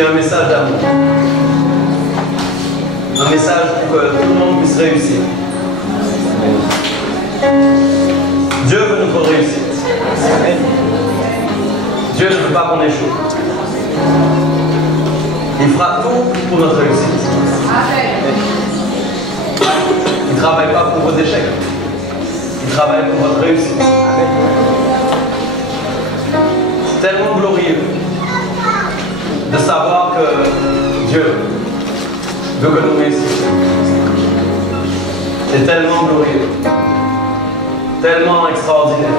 qui est un message d'amour. Un message pour que tout le monde puisse réussir. Dieu veut notre réussite. Dieu ne veut pas qu'on échoue. Il fera tout pour notre réussite. Il ne travaille pas pour vos échecs. Il travaille pour votre réussite. C'est tellement glorieux de savoir que Dieu veut que nous réussissions. C'est tellement glorieux, tellement extraordinaire,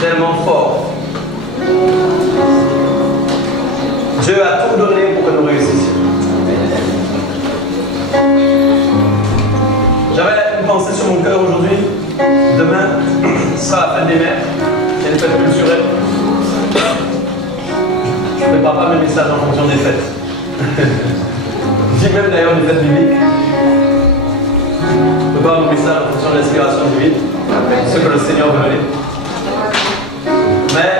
tellement fort. Dieu a tout donné pour que nous réussissions. J'avais une pensée sur mon cœur aujourd'hui. Demain, ce sera la fête des mères. C'est une fête culturelle. Je ne prépare pas mes messages en fonction des fêtes. Je dis même d'ailleurs des fêtes bibliques. Je prépare mes messages en fonction de l'inspiration divine. Ce que le Seigneur veut donner. Mais,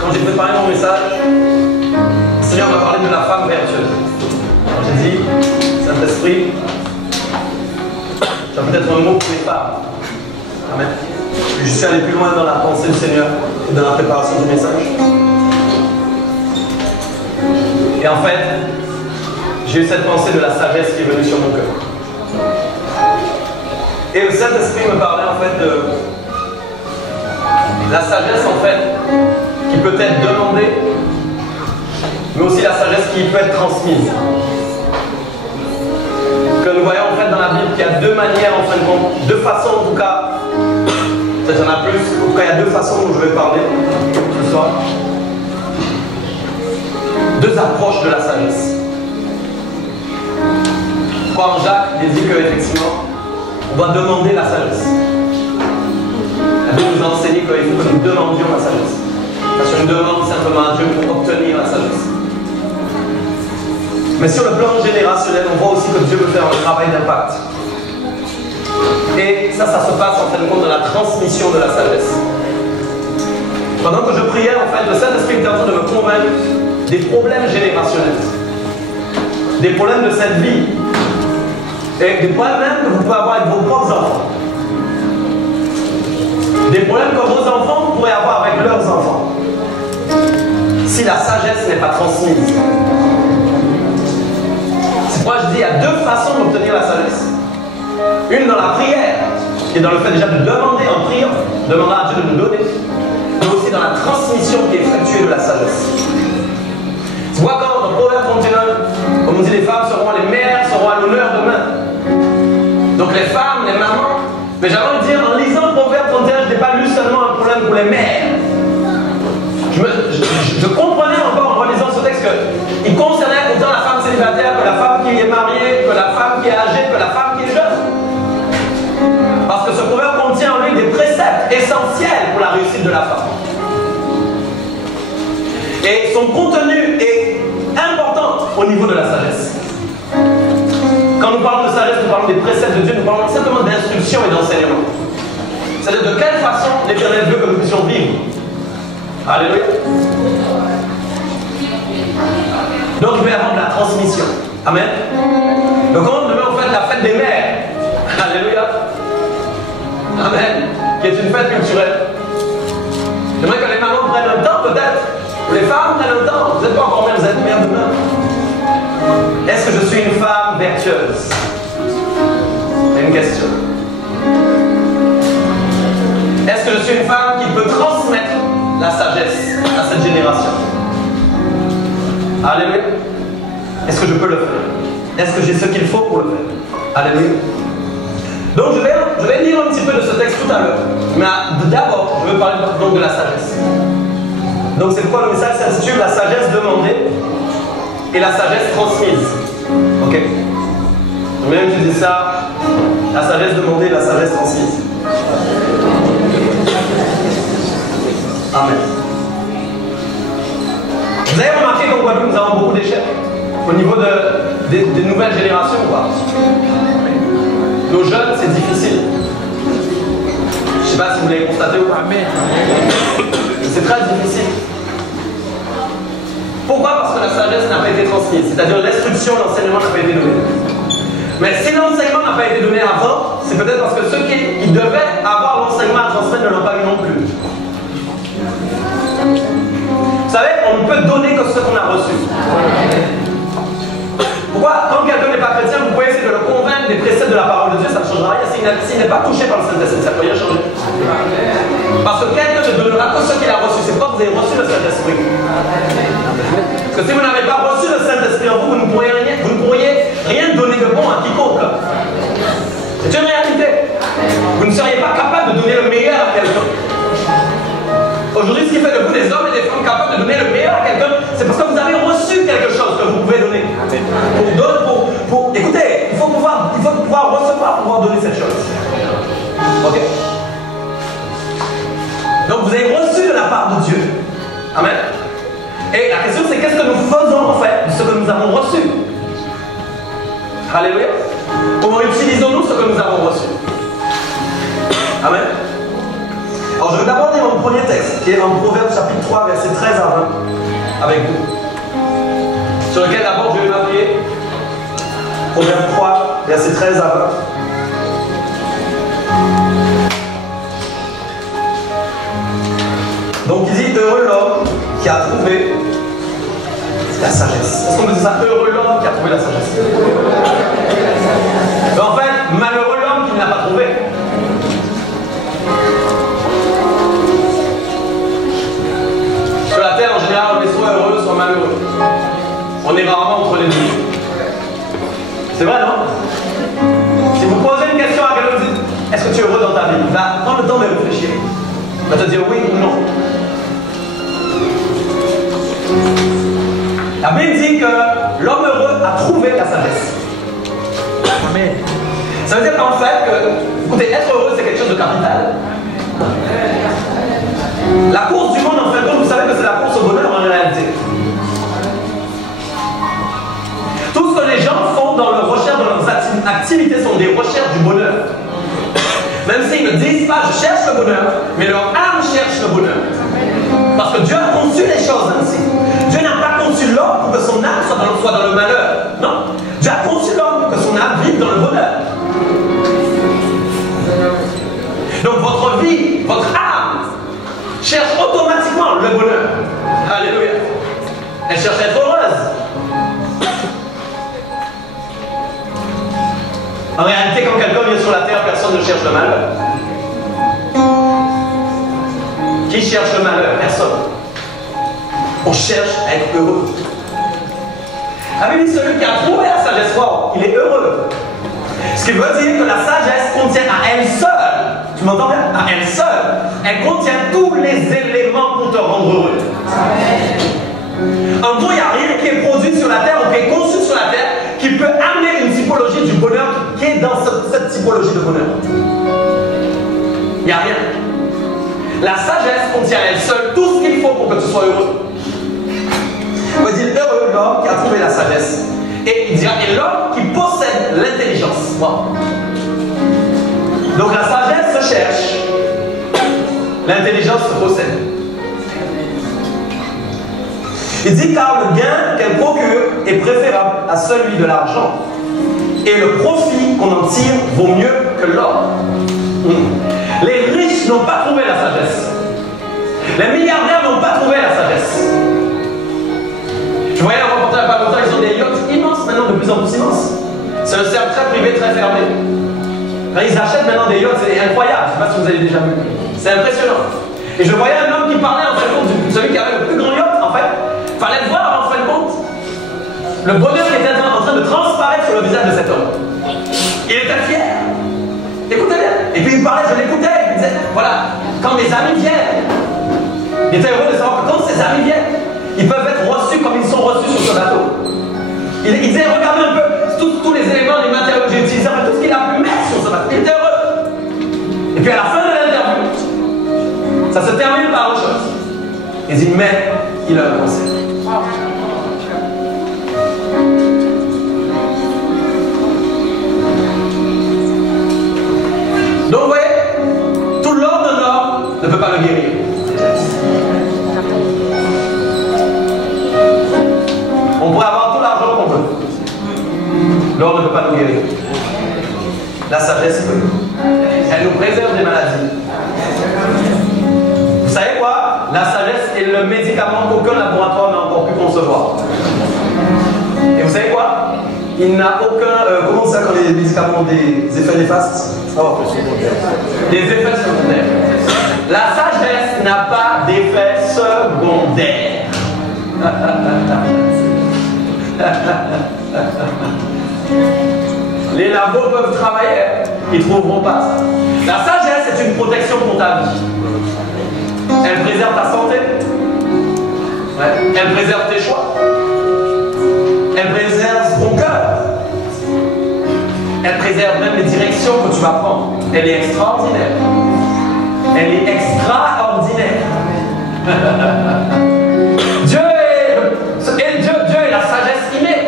quand j'ai préparé mon message, le Seigneur m'a parlé de la femme vertueuse. Alors j'ai dit, Saint-Esprit, tu as peut-être un mot pour les femmes. Amen. Je suis allé plus loin dans la pensée du Seigneur et dans la préparation du message. Et en fait, j'ai eu cette pensée de la sagesse qui est venue sur mon cœur. Et le Saint-Esprit me parlait en fait de la sagesse en fait qui peut être demandée, mais aussi la sagesse qui peut être transmise. Que nous voyons en fait dans la Bible qu'il y a deux manières en fin de compte, deux façons en tout cas, peut-être il y en a plus, en tout cas il y a deux façons dont je vais parler ce soir. Deux approches de la sagesse. Je crois en Jacques, il dit qu'effectivement, on doit demander la sagesse. La Bible nous enseigne qu'il faut que nous demandions la sagesse. Parce qu'on demande simplement à Dieu pour obtenir la sagesse. Mais sur le plan générationnel, on voit aussi que Dieu veut faire un travail d'impact. Et ça se passe en fin de compte dans la transmission de la sagesse. Pendant que je priais, en fait, le Saint-Esprit était en train de me convaincre des problèmes générationnels, des problèmes de cette vie, et des problèmes même que vous pouvez avoir avec vos propres enfants, des problèmes que vos enfants pourraient avoir avec leurs enfants, si la sagesse n'est pas transmise. C'est pourquoi je dis qu'il y a deux façons d'obtenir la sagesse. Une dans la prière, qui est dans le fait déjà de demander en prière, demander à Dieu de nous donner, mais aussi dans la transmission qui est effectuée de la sagesse. Tu vois, quand dans Proverbe 31, comme on dit, les femmes seront les mères, seront à l'honneur demain. Donc les femmes, les mamans. Mais j'ai envie de dire, en lisant Proverbe 31, je n'ai pas lu seulement un problème pour les mères. Je comprenais encore en relisant ce texte qu'il concernait autant la femme célibataire que la femme qui est mariée, que la femme qui est âgée, que la femme qui est jeune. Parce que ce proverbe contient en lui des préceptes essentiels pour la réussite de la femme. Et son contenu est important au niveau de la sagesse. Quand nous parlons de sagesse, nous parlons des préceptes de Dieu, nous parlons simplement d'instruction et d'enseignement. C'est-à-dire de quelle façon l'Éternel veut que nous puissions vivre. Alléluia. Donc il va y avoir de la transmission. Amen. Donc on demain on fait la fête des mères. Alléluia. Amen. Qui est une fête culturelle. J'aimerais que les mamans prennent un temps peut-être. Les femmes prennent un temps. Vous n'êtes pas encore mère, vous êtes mère demain. Est-ce que je suis une femme vertueuse? C'est une question. Est-ce que je suis une femme qui peut transmettre la sagesse à cette génération? Alléluia. Est-ce que je peux le faire? Est-ce que j'ai ce qu'il faut pour le faire? Alléluia. Donc je vais lire un petit peu de ce texte tout à l'heure. Mais d'abord, je veux parler donc de la sagesse. Donc c'est pourquoi le message s'intitule la sagesse demandée et la sagesse transmise. Ok. Même je dis ça, la sagesse demandée et la sagesse transmise. Amen. Vous avez remarqué qu'en Guadeloupe, nous avons beaucoup d'échecs au niveau des nouvelles générations ou pas? Nos jeunes, c'est difficile. Je ne sais pas si vous l'avez constaté ou pas. C'est très difficile. Pourquoi? Parce que la sagesse n'a pas été transmise, c'est-à-dire l'instruction, l'enseignement n'a pas été donné. Mais si l'enseignement n'a pas été donné avant, c'est peut-être parce que ceux qui devaient avoir l'enseignement à transmettre ne l'ont pas eu non plus. Vous savez, on ne peut donner que ce qu'on a reçu. Pourquoi? Quand quelqu'un n'est pas chrétien, vous pouvez essayer de le convaincre des préceptes de la parole de Dieu, ça ne changera rien. S'il n'est pas touché par le Saint-Esprit, ça ne peut rien changer. Parce que quelqu'un ne donnera que ce qu'il a reçu. C'est pas que vous avez reçu le Saint-Esprit. Parce que si vous n'avez pas reçu le Saint-Esprit en vous, vous ne pourriez rien donner de bon à quiconque. C'est une réalité. Vous ne seriez pas capable de donner le meilleur à quelqu'un. Aujourd'hui, ce qui fait de vous des hommes et des femmes capables de donner le meilleur à quelqu'un, c'est parce que vous avez reçu quelque chose que vous pouvez donner. Écoutez, il faut pouvoir recevoir pour pouvoir donner cette chose. Ok? Donc vous avez reçu de la part de Dieu. Amen. Et la question c'est qu'est-ce que nous faisons en fait de ce que nous avons reçu? Alléluia. Comment utilisons-nous ce que nous avons reçu? Amen. Alors je vais d'abord lire mon premier texte, qui est en Proverbes chapitre 3, verset 13 à 20, avec vous. Sur lequel d'abord je vais m'appuyer. Proverbes 3, verset 13 à 20. Donc il dit, heureux l'homme qui a trouvé la sagesse. Est-ce qu'on peut dire ça? Heureux l'homme qui a trouvé la sagesse. Mais en fait, malheureux l'homme qui ne l'a pas trouvé. Sur la terre, en général, on est soit heureux, soit malheureux. On est rarement entre les deux. C'est vrai, non? Si vous posez une question à quelqu'un, vous dites, est-ce que tu es heureux dans ta vie? Il va prendre le temps de réfléchir. Il va te dire oui ou non. La Bible dit que l'homme heureux a trouvé la sagesse. Amen. Ça veut dire qu'en fait, écoutez, être heureux, c'est quelque chose de capital. La course du monde, en fin de compte, vous savez que c'est la course au bonheur en réalité. Tout ce que les gens font dans leur recherche, dans leurs activités, sont des recherches du bonheur. Même s'ils ne disent pas je cherche le bonheur, mais leur âme cherche le bonheur. Parce que Dieu a conçu les choses ainsi. Dieu n'a pas conçu l'homme pour que son âme soit dans le malheur. Non. Dieu a conçu l'homme pour que son âme vive dans le bonheur. Donc votre vie, votre âme, cherche automatiquement le bonheur. Alléluia. Elle cherche à être heureuse. En réalité, quand quelqu'un vient sur la terre, personne ne cherche le malheur. Qui cherche le malheur? Personne. On cherche à être heureux. La Bible dit celui qui a trouvé la sagesse, wow, il est heureux. Ce qui veut dire que la sagesse contient à elle seule, tu m'entends bien? À elle seule, elle contient tous les éléments pour te rendre heureux. En gros, il n'y a rien qui est produit sur la terre ou qui est conçu sur la terre qui peut amener une typologie du bonheur qui est dans cette typologie de bonheur. Il n'y a rien. La sagesse contient à elle seule tout ce qu'il faut pour que tu sois heureux. On va dire heureux l'homme qui a trouvé la sagesse. Et il dira, et l'homme qui possède l'intelligence. Wow. Donc la sagesse se cherche, l'intelligence se possède. Il dit car le gain qu'elle procure est préférable à celui de l'argent. Et le profit qu'on en tire vaut mieux que l'or. Les riches n'ont pas trouvé la sagesse. Les milliardaires n'ont pas trouvé la sagesse. Je voyais un reportage il n'y a pas longtemps, ils ont des yachts immenses maintenant, de plus en plus immenses. C'est un cercle très privé, très fermé. Enfin, ils achètent maintenant des yachts, c'est incroyable. Je ne sais pas si vous avez déjà vu. C'est impressionnant. Et je voyais un homme qui parlait en fin de compte de celui qui avait le plus grand yacht, en fait. Il fallait voir en fin de compte le bonheur qui était en train de transparaître sur le visage de cet homme. Il était fier. Écoutez bien. Et puis il parlait, je l'écoutais, il disait, voilà, quand mes amis viennent, il était heureux de savoir que quand ses amis viennent, ils peuvent être reçus comme ils sont reçus sur ce bateau. Il disait, regardez un peu tous les éléments, les matériaux que j'ai utilisés, tout ce qu'il a pu mettre sur ce bateau. Il était heureux. Et puis à la fin de l'interview, ça se termine par autre chose. Il dit, mais il a un cancer. Donc vous voyez, tout l'or d'un homme ne peut pas le guérir. L'or ne peut pas nous guérir. La sagesse peut. Elle nous préserve des maladies. Vous savez quoi? La sagesse est le médicament qu'aucun laboratoire n'a encore pu concevoir. Et vous savez quoi? Il n'a aucun... comment ça quand les médicaments ont des effets néfastes? Oh, des effets secondaires. La sagesse n'a pas d'effets secondaires. Les labos peuvent travailler, ils ne trouveront pas ça. La sagesse est une protection pour ta vie. Elle préserve ta santé. Ouais. Elle préserve tes choix. Elle préserve ton cœur. Elle préserve même les directions que tu vas prendre. Elle est extraordinaire. Elle est extraordinaire. Dieu est la sagesse innée.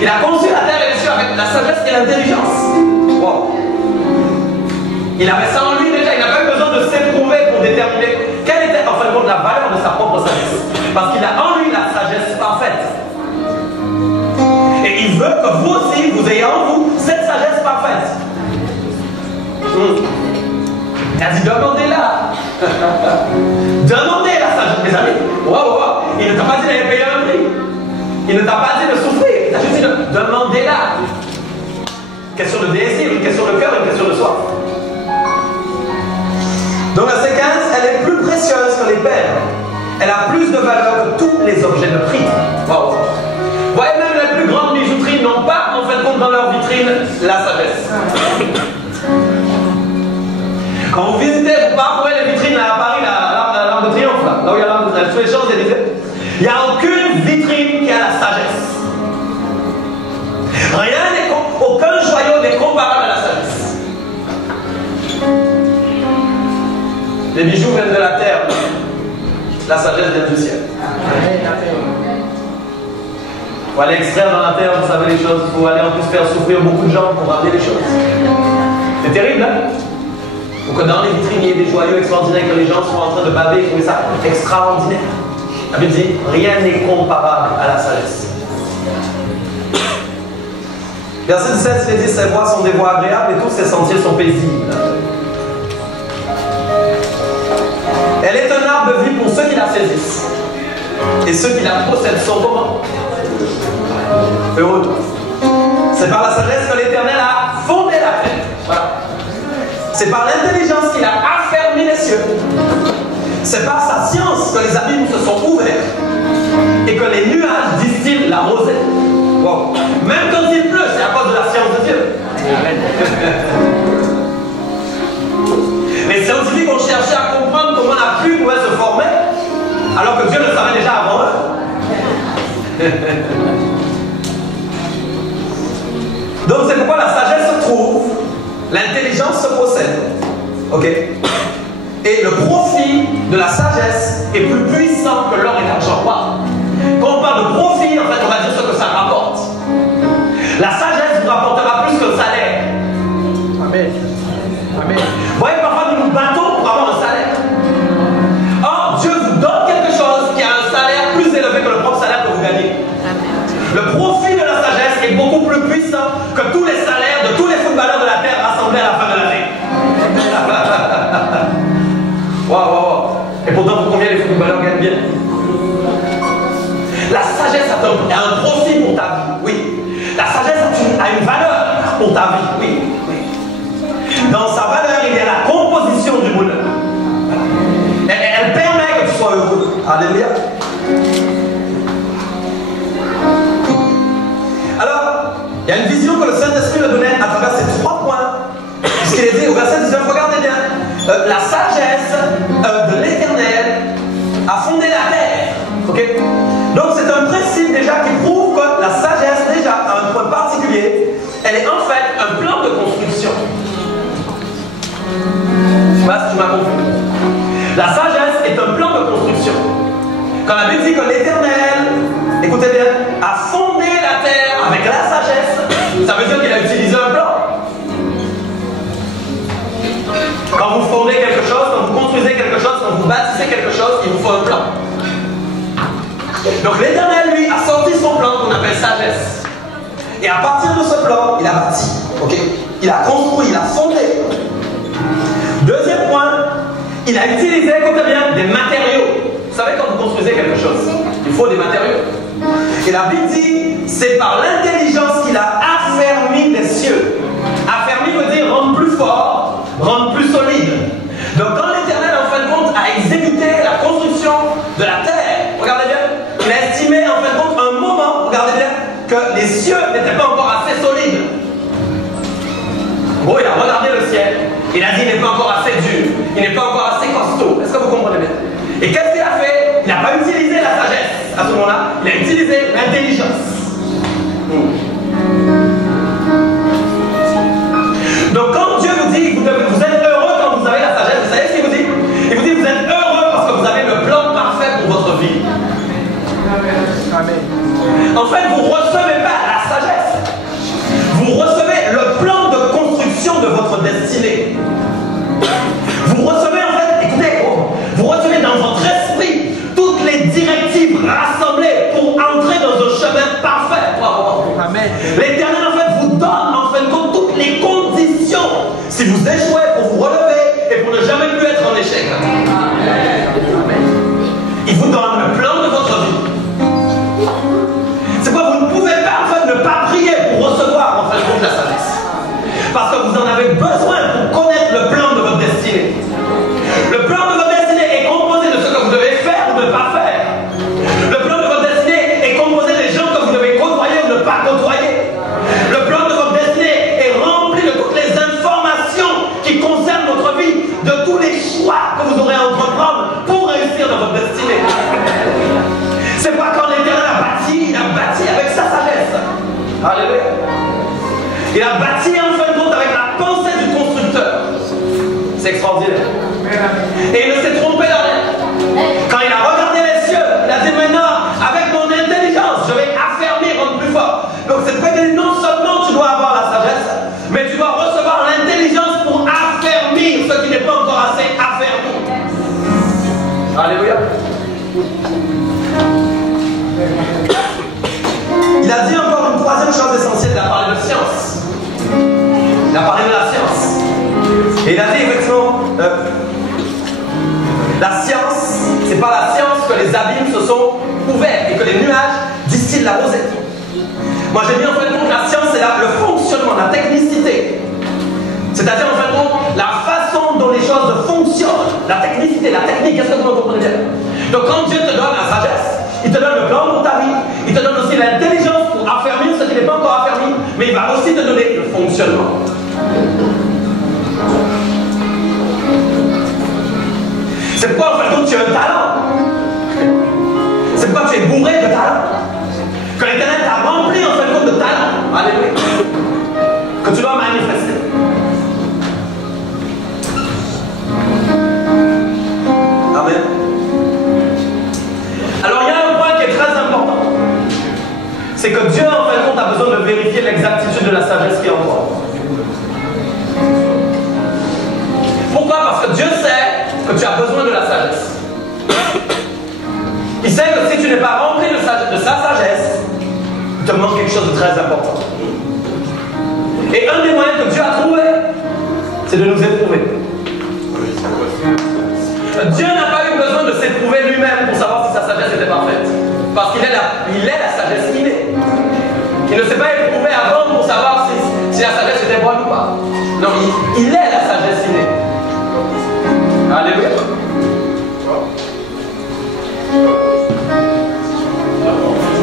Il a conçu la terre et les cieux avec la sagesse et l'intelligence. Wow. Il avait ça en lui déjà. Il n'a pas eu besoin de s'éprouver pour déterminer quelle était en fin de compte la valeur de sa propre sagesse. Parce qu'il a en lui la sagesse parfaite. Et il veut que vous aussi, vous ayez en vous cette sagesse parfaite. Il a dit demandez-la. Demandez la sagesse, mes amis. Wow. Il ne t'a pas dit d'aller payer un prix. Il ne t'a pas dit de souffrir. Il t'a juste dit demandez-la. Question de désir, une question de cœur, une question de soif. Donc verset 15, elle est plus précieuse que les perles. Elle a plus de valeur que tous les objets de prix. Wow. Voyez, même les plus grandes bijouteries n'ont pas en fait compte dans leur vitrine la sagesse. Quand vous visitez, vous parcourez les vitrines à Paris, l'Arc de Triomphe, là où il y a l'Arc de Triomphe, sur les Champs-Élysées, il n'y a aucune vitrine qui a la sagesse. Aucun joyau n'est comparable à la sagesse. Les bijoux viennent de la terre, la sagesse vient du ciel. Il faut aller extraire dans la terre, vous savez les choses, il faut aller en plus faire souffrir beaucoup de gens pour ramener les choses. C'est terrible, hein? Pour que dans les vitrines, il y ait des joyaux extraordinaires, que les gens soient en train de baver et trouver ça extraordinaire. La Bible dit, rien n'est comparable à la sagesse. Verset 17, il dit, ses voies sont des voies agréables et tous ses sentiers sont paisibles. Elle est un arbre de vie pour ceux qui la saisissent. Et ceux qui la possèdent sont comment? Heureux. C'est par la sagesse que l'Éternel a fondé la terre. Voilà. C'est par l'intelligence qu'il a affermi les cieux. C'est par sa science que les abîmes se sont ouverts et que les nuages distillent la rosée. Wow. Même quand il pleut, c'est à cause de la science de Dieu. Les scientifiques ont cherché à comprendre comment la pluie pouvait se former, alors que Dieu le savait déjà avant eux. Donc c'est pourquoi la sagesse se trouve, l'intelligence se possède. Ok? Et le profit de la sagesse est plus puissant que l'or et l'argent. Quand on parle de profit, en fait, on va dire ce que ça rapporte. La sagesse vous rapportera plus que le salaire. Amen. Amen. Vous voyez, parfois nous nous battons pour avoir un salaire. Or, Dieu vous donne quelque chose qui a un salaire plus élevé que le propre salaire que vous gagnez. Le profit de la sagesse est beaucoup plus puissant que tous les salaires de tous les footballeurs de la terre rassemblés à la fin de l'année. Wow. Et pourtant, pour combien les footballeurs gagnent bien? La sagesse a un profit pour ta vie, oui. La sagesse a une valeur pour ta vie, oui. Dans sa valeur, il y a la composition du bonheur. Elle permet que tu sois heureux. Alléluia. Alors, il y a une vision que le Saint-Esprit me donnait à travers ces 3 points. Puisqu'il est dit au verset 19, regardez bien. La sagesse de l'Éternel a fondé la terre. Okay? Donc c'est un principe déjà qui prouve que la sagesse déjà a un point particulier. Elle est en fait un plan de construction. Je sais pas si tu m'as compris. La sagesse est un plan de construction. Quand la Bible dit que l'Éternel, écoutez bien, a fondé la terre avec la sagesse, ça veut dire qu'il a utilisé un plan. Quand vous fondez quelque chose, quand vous construisez quelque chose, quand vous bâtissez quelque chose, il vous faut un plan. Donc l'Éternel, lui, a sorti son plan qu'on appelle sagesse. Et à partir de ce plan, il a bâti. Ok? Il a construit, il a fondé. Deuxième point, il a utilisé, écoutez bien, des matériaux. Vous savez, quand vous construisez quelque chose, il faut des matériaux. Et la Bible dit, c'est par l'intelligence qu'il a affermi les cieux. Affermi veut dire rendre plus fort, rendre plus solide. Donc quand l'Éternel, en fin de compte, a exécuté la construction de la terre, regardez bien, il a estimé, en fin de compte, un moment, regardez bien, que les cieux n'étaient pas encore assez solides. Bon, il a regardé le ciel, il a dit, il n'est pas encore assez dur, il n'est pas encore assez costaud. Est-ce que vous comprenez bien? Et qu'est-ce qu'il a fait? Il n'a pas utilisé la sagesse à ce moment-là, il a utilisé l'intelligence. Donc quand Dieu vous dit, vous êtes heureux quand vous avez la sagesse, vous savez ce qu'il vous dit? Il vous dit, vous êtes heureux parce que vous avez le plan parfait pour votre vie. Amen. En fait, vous ne recevez pas la sagesse. Vous recevez le plan de construction de votre destinée. Vous recevez en fait, écoutez, vous recevez dans votre esprit toutes les directives rassemblées pour entrer dans un chemin parfait. Amen. L'Éternel en fait vous donne en fin de compte toutes les conditions si vous échouez pour vous relever et pour ne jamais plus être en échec. Amen. Il vous donne le plan de votre vie. C'est quoi? Vous ne pouvez pas en fait ne pas prier pour recevoir en fin de compte la sagesse. Parce que vous en avez besoin pour connaître le plan de votre destinée. Le plan de votre destinée est composé de ce que vous devez faire ou ne pas faire. Le plan de votre destinée est composé des gens que vous devez côtoyer ou ne pas côtoyer. Le plan de votre destinée est rempli de toutes les informations qui concernent votre vie, de tous les choix que vous aurez à entreprendre pour réussir dans votre destinée. C'est pas quand l'Éternel a bâti, il a bâti avec sa sagesse. Alléluia. Il a bâti en fin de compte avec la pensée du constructeur. C'est extraordinaire. Et il ne s'est trompé dans rien. Quand il a regardé les cieux, il a dit maintenant, avec mon intelligence, je vais affermir, rendre plus fort. Donc c'est vrai que non seulement tu dois avoir la sagesse, mais tu dois recevoir l'intelligence pour affermir ce qui n'est pas encore assez affermi. Alléluia. Il a dit encore une troisième chose essentielle, il a parlé de science. Il a parlé de la science. Et il a dit effectivement, la science, c'est par la science que les abîmes se sont ouverts et que les nuages distillent la rosée. Moi j'ai mis en fin de compte la science, c'est le fonctionnement, la technicité. C'est-à-dire en fin de compte, la façon dont les choses fonctionnent, la technicité, la technique, est-ce que vous me comprenez bien? Donc quand Dieu te donne la sagesse, il te donne le plan pour ta vie, il te donne aussi l'intelligence pour affermir ce qui n'est pas encore affermi, mais il va aussi te donner le fonctionnement. C'est pourquoi en fin de compte tu as un talent. C'est pourquoi tu es bourré de talent. Que l'Éternel t'a rempli en fin de compte de talent. Alléluia. Que tu dois manifester. Amen. Alors il y a un point qui est très important. C'est que Dieu en fin de compte a besoin de vérifier l'exactitude de la sagesse qui est en toi. Pourquoi? Parce que Dieu sait que tu as besoin de la sagesse. Il sait que si tu n'es pas rempli de sa sagesse, il te manque quelque chose de très important. Et un des moyens que Dieu a trouvé, c'est de nous éprouver. Dieu n'a pas eu besoin de s'éprouver lui-même pour savoir si sa sagesse était parfaite. Parce qu'il est la sagesse innée. Il ne s'est pas éprouvé avant pour savoir si la sagesse était bonne ou pas. Non, il est la sagesse innée. Alléluia.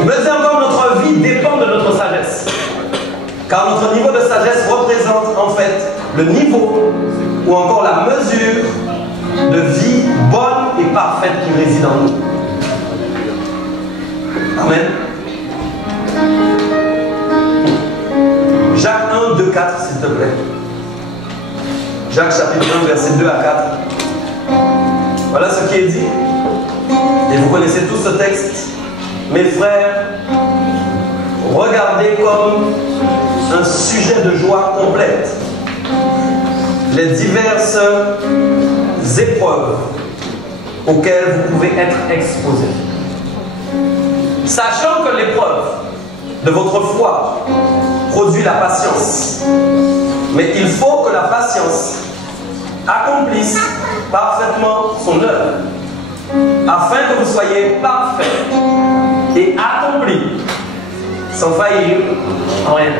Mais encore notre vie dépend de notre sagesse. Car notre niveau de sagesse représente en fait le niveau ou encore la mesure de vie bonne et parfaite qui réside en nous. Amen. Jacques 1, 2, 4, s'il te plaît. Jacques chapitre 1, verset 2 à 4. Voilà ce qui est dit. Et vous connaissez tous ce texte. Mes frères, regardez comme un sujet de joie complète les diverses épreuves auxquelles vous pouvez être exposés. Sachant que l'épreuve de votre foi produit la patience. Mais il faut que la patience accomplisse parfaitement son œuvre, afin que vous soyez parfaits et accomplis, sans faillir en rien.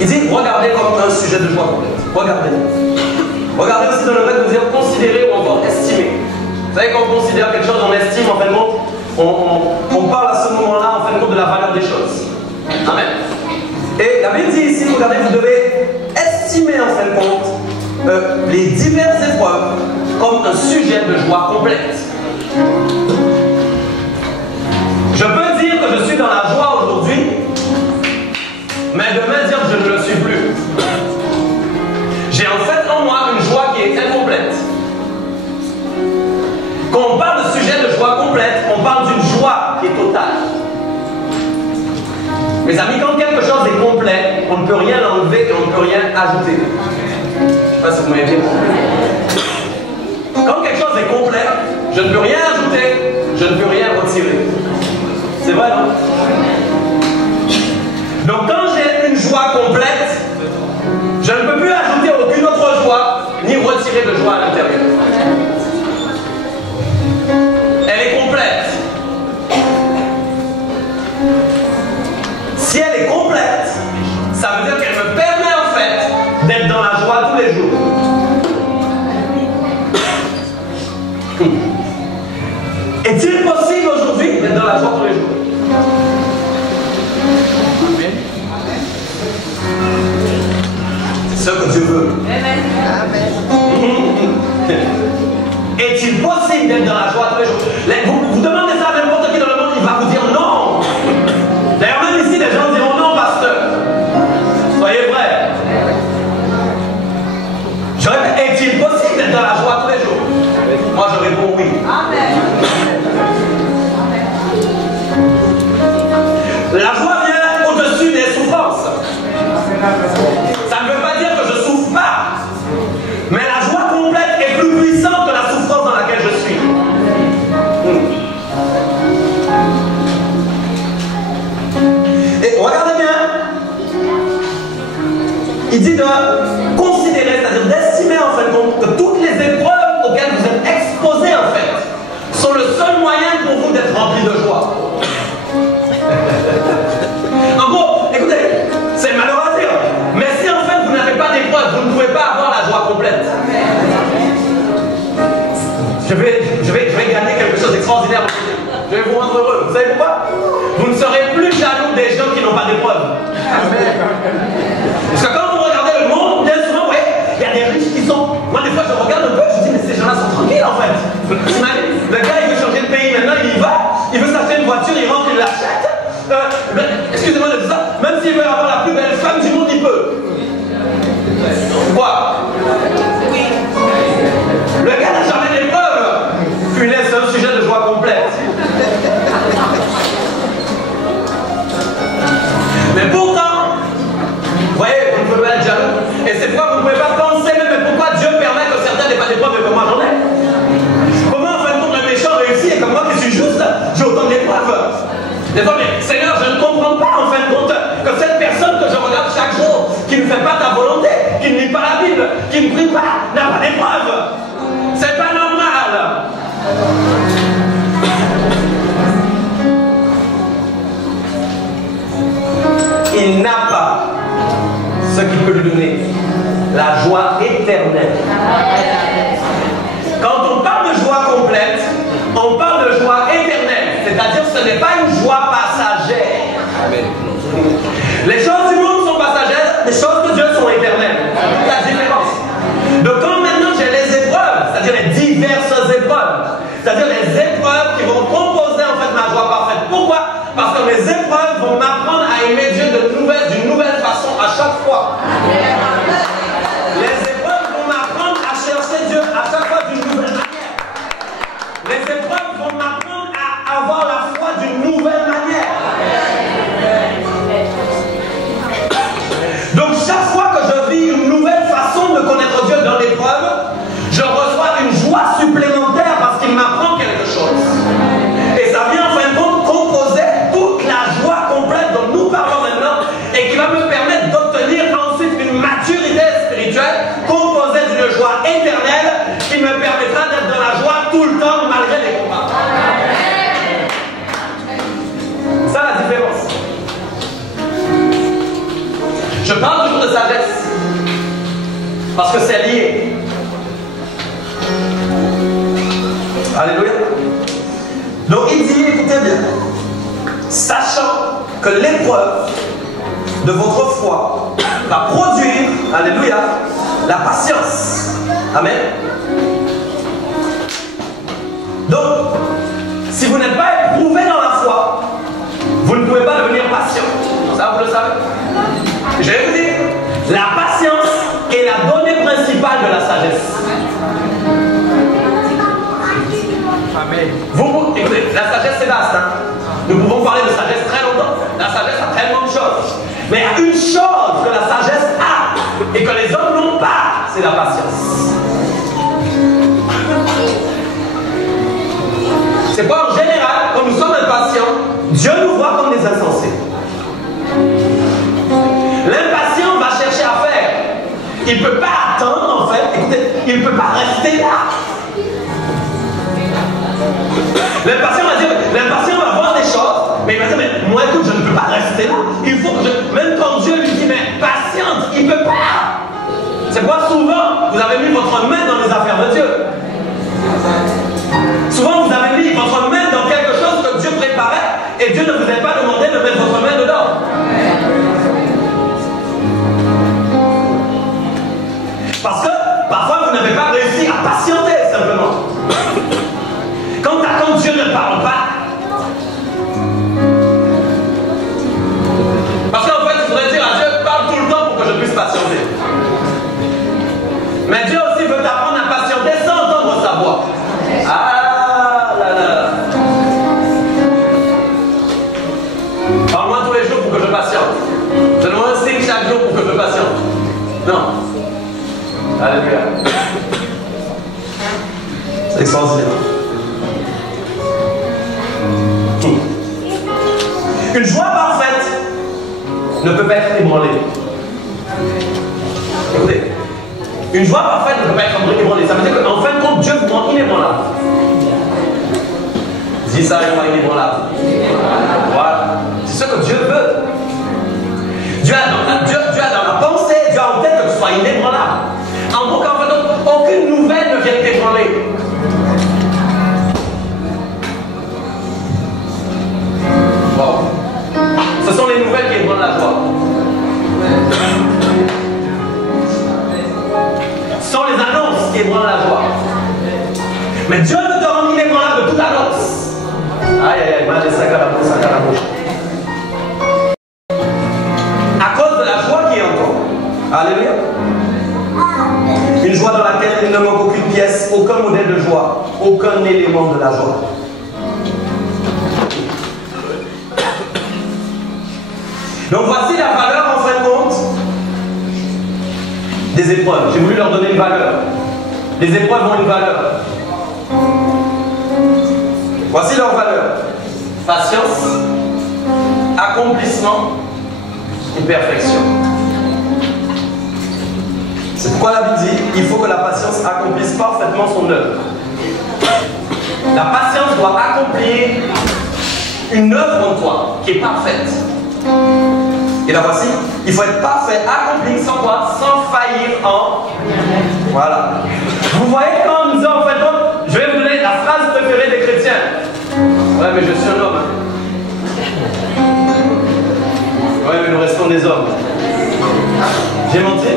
Il dit, regardez comme un sujet de joie complète. Regardez. Regardez aussi dans le fait de dire considérer ou encore estimer. Vous savez, quand on considère quelque chose, on estime, en fin de compte, on parle à ce moment-là, en fin de compte, de la valeur des choses. Amen. Et la Bible dit ici, regardez, vous devez estimer, en fin de compte, les diverses épreuves comme un sujet de joie complète. Je peux dire que je suis dans la joie aujourd'hui, mais demain dire que je ne le suis plus. J'ai en fait en moi une joie qui est incomplète. Quand on parle de sujet de joie complète, on parle d'une joie qui est totale. Mes amis, quand quelque chose est complet, on ne peut rien enlever et on ne peut rien ajouter. Je ne sais pas si vous m'avez bien compris. Quand quelque chose est complet, je ne peux rien ajouter, je ne peux rien retirer. C'est vrai, non? Donc quand j'ai une joie complète, je ne peux plus ajouter aucune autre joie, ni retirer de joie à l'intérieur. Elle est complète. Si elle est complète, ça veut dire qu'elle me permet en fait d'être dans la joie tous les jours. Est-il possible aujourd'hui d'être dans la joie tous les jours? C'est ce que Dieu veut. Est-il possible d'être dans la joie tous les jours? Vous demandez ça à n'importe qui dans le monde, il va vous dire non. D'ailleurs, même ici, les gens diront non, pasteur. Soyez vrai. Je répète, est-il possible d'être dans la joie tous les jours? Moi, je réponds oui. Amen. La joie vient au-dessus des souffrances. Ça ne veut pas dire que je ne souffre pas. Mais la joie complète est plus puissante que la souffrance dans laquelle je suis. Et regardez bien. Il dit de considérer, c'est-à-dire d'estimer en fin de compte que toutes les épreuves auxquelles vous êtes exposés en fait sont le seul moyen pour vous d'être remplis de joie. En gros, écoutez, c'est malheureux à dire, mais si en fait vous n'avez pas d'épreuve, vous ne pouvez pas avoir la joie complète. Je vais gagner quelque chose d'extraordinaire. Je vais vous rendre heureux. Vous savez pourquoi? Vous ne serez plus jaloux des gens qui n'ont pas d'épreuve. Parce que quand vous regardez le monde, bien souvent, ouais, il y a des riches qui sont... Moi, des fois, je regarde un peu, je me dis, mais ces gens-là sont tranquilles, en fait. Le gars, il veut changer de pays maintenant, il y va, il veut s'acheter une voiture, il rentre, il l'achète. Excusez-moi de dire ça, même s'il veut avoir la plus belle femme du monde, il peut. Quoi? Oui. Le gars n'a jamais d'épreuve. Punaise, c'est un sujet de joie complète. Mais pourtant, vous voyez, vous ne pouvez pas être jaloux. Et c'est pourquoi vous ne pouvez pas penser même, mais pourquoi Dieu permet que certains n'aient pas d'épreuves et que moi j'en ai. Comment en fin de compte le méchant réussit et que moi qui suis juste, j'ai autant d'épreuves? Des fois, mais Seigneur, je ne comprends pas en fin de compte que cette personne que je regarde chaque jour, qui ne fait pas ta volonté, qui ne lit pas la Bible, qui ne prie pas, n'a pas d'épreuve. C'est pas normal. Il n'a pas ce qui peut lui donner la joie éternelle. Quand on parle de joie complète, on parle de joie éternelle. C'est-à-dire que ce n'est pas une joie passagère. Les choses du monde sont passagères, les choses de Dieu sont éternelles. C'est la différence. Donc quand maintenant j'ai les épreuves, c'est-à-dire les diverses épreuves, c'est-à-dire les épreuves qui vont composer en fait ma joie parfaite. Pourquoi? Parce que mes épreuves vont m'apprendre à aimer Dieu d'une nouvelle façon à chaque fois. Les épreuves vont m'apprendre à chercher Dieu à chaque fois d'une nouvelle manière. Les épreuves vont m'apprendre à avoir la foi d'une nouvelle manière. Donc chaque fois que je vis une nouvelle façon de connaître Dieu dans l'épreuve, je reçois une joie supplémentaire parce qu'il m'apprend quelque chose. dit, écoutez bien, sachant que l'épreuve de votre foi va produire, alléluia, la patience. Amen. Donc, si vous n'êtes pas éprouvé dans la foi, vous ne pouvez pas devenir patient. Ça, vous le savez. Je vais vous dire, la patience est la donnée principale de la sagesse. Amen. Écoutez, la sagesse c'est vaste. Hein? Nous pouvons parler de sagesse très longtemps. La sagesse a tellement de choses. Mais il y a une chose que la sagesse a et que les hommes n'ont pas, c'est la patience. C'est pas en général, quand nous sommes impatients, Dieu nous voit comme des insensés. L'impatient va chercher à faire. Il ne peut pas attendre, en fait. Écoutez, il ne peut pas rester là. L'impatient va voir des choses, mais il va dire, mais moi, écoute, je ne peux pas rester là. Il faut que je... Même quand Dieu lui dit, mais patiente, il ne peut pas. C'est pourquoi souvent, vous avez mis votre main dans les affaires de Dieu. Souvent, vous avez mis votre main dans quelque chose que Dieu préparait et Dieu ne vous a pas demandé de mettre votre main dedans. Parce que parfois, vous n'avez pas réussi à patienter simplement. Quand Dieu ne parle pas, parce qu'en fait, il faudrait dire à Dieu, parle tout le temps pour que je puisse patienter. Mais Dieu aussi veut t'apprendre à patienter sans entendre sa voix. Ah là là. Parle-moi tous les jours pour que je patiente. Donne-moi un signe chaque jour pour que je patiente. Non. Alléluia. C'est extraordinaire. Une joie parfaite ne peut pas être ébranlée. Écoutez, une joie parfaite ne peut pas être ébranlée. Ça veut dire qu'en fin de compte, Dieu vous rend inébranlable. Dis ça, il rend inébranlable. Voilà. C'est ce que Dieu veut. Dieu a dans la pensée, Dieu a en tête que tu sois inébranlable. En gros, qu'en fin de compte, aucune nouvelle ne vient t'ébranler. Bon. Ce sont les nouvelles qui ébranlent la joie. Ce sont les annonces qui ébranlent la joie. Mais Dieu veut te rendre inébranlable de toute annonce. Aïe aïe aïe, mal les sacs à la bouche. À cause de la joie qui est en toi. Alléluia. Une joie dans laquelle il ne manque aucune pièce, aucun modèle de joie, aucun élément de la joie. Donc voici la valeur en fin de compte des épreuves. J'ai voulu leur donner une valeur. Les épreuves ont une valeur. Voici leur valeur. Patience, accomplissement et perfection. C'est pourquoi la Bible dit il faut que la patience accomplisse parfaitement son œuvre. La patience doit accomplir une œuvre en toi qui est parfaite. Et là voici, il faut être parfait, accompli, sans quoi? Sans faillir en... Voilà. Vous voyez quand on nous dit en fait, je vais vous donner la phrase préférée des chrétiens. Ouais, mais je suis un homme. Ouais, mais nous restons des hommes. J'ai menti?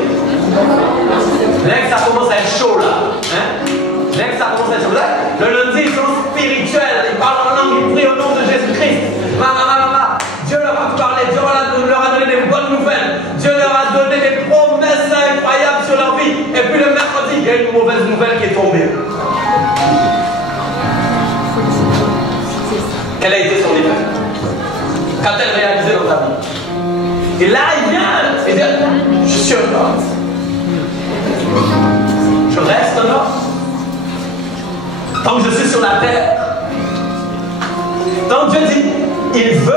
Dès que ça commence à être chaud là, hein? Dès que ça commence à être chaud là, le lundi ils sont spirituels, ils parlent en langue, ils prient au nom de Jésus-Christ. Dieu leur a parlé, Dieu leur a donné des bonnes nouvelles, Dieu leur a donné des promesses incroyables sur leur vie. Et puis le mercredi, il y a une mauvaise nouvelle qui est tombée. Quel a été son effet? Qu'a-t-elle réalisé dans ta vie? Et là, il vient et dit, je suis un homme. Je reste un homme. Tant que je suis sur la terre, tant que Dieu dit, il veut